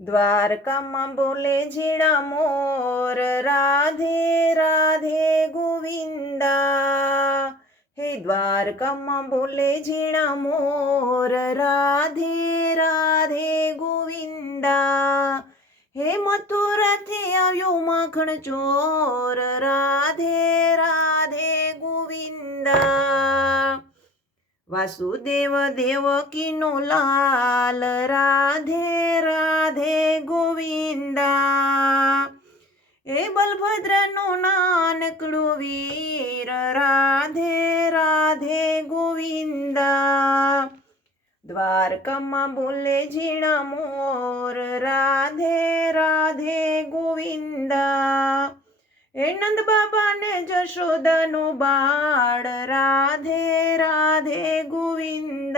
દ્વારકામાં બોલે જીણા મોર, રાધે રાધે ગોવિંદા. હે દ્વારકામાં બોલે જીણા મોર, રાધે રાધે ગોવિંદા. હે મથુરાથી આવ્યો માખણ ચોર, રાધે રાધે ગોવિંદા. વાસુદેવ દેવકીનો લાલ, રાધે રાધે ગોવિંદા. એ બલભદ્રનો નાનકડો વીર, રાધે રાધે ગોવિંદા. દ્વારકામાં બોલે ઝીણા મોર, રાધે રાધે ગોવિંદા. એ નંદ બાબાને જશોદાનો બાળ, રાધે રાધે ગોવિંદ.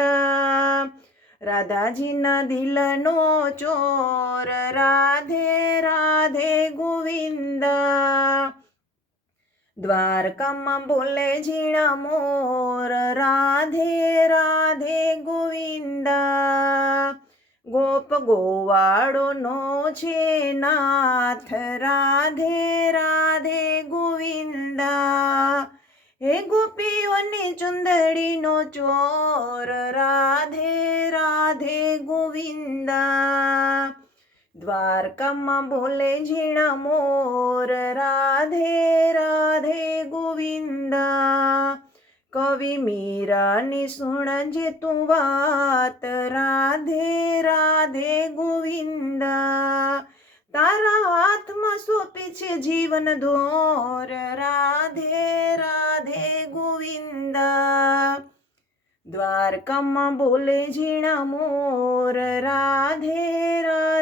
રાધાજીના દિલનો ચોર. રાધે રાધે ગોવિંદ. દ્વારકામાં બોલે ઝીણા મોર. રાધે રાધે ગોવિંદ. ગોપ ગોવાળોનો છે નાથ. રાધે રાધે ગોવિંદા. હે ગોપીઓની ચુંદડીનો ચોર રાધે રાધે ગોવિંદા દ્વારકામાં બોલે ઝીણા મોર રાધે રાધે ગોવિંદા કવિ મીરાની સુણજે તું વાત રાધે રાધે ગોવિંદા તારા હાથમાં સોંપી છે જીવન ધોર. રાધે રાધે ગોવિંદા. દ્વારકામાં બોલે ઝીણા મોર. રાધે રાધે